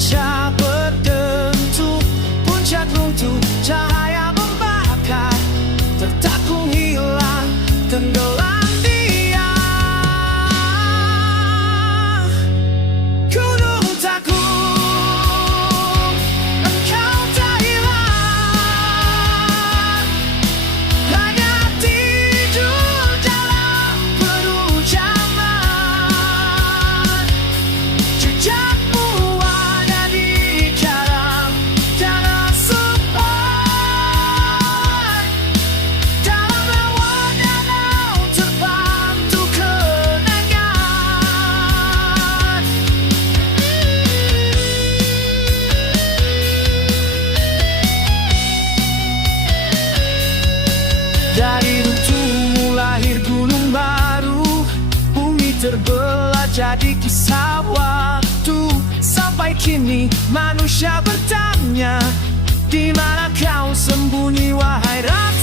pecah berbentuk puncak runtuh, cahaya membakar, tertakung hilang, tenggelam dia. Gunung Takung, engkau tak hilang, hanya tidur dalam penuh zaman. Jejakmu ada di dalam tanah sempat, dalam rawa danau terbantu kenangan. Dari runtuhmu lahir gunung baru, bumi terbelah jadi kisah waktu. Sampai kini manusia bertanya, di mana kau sembunyi wahai rakyat?